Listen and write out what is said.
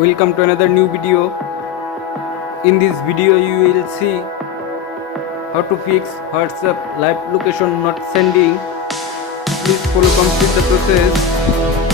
Welcome to another new video. In this video you will see how to fix WhatsApp live location not sending. Please follow complete the process.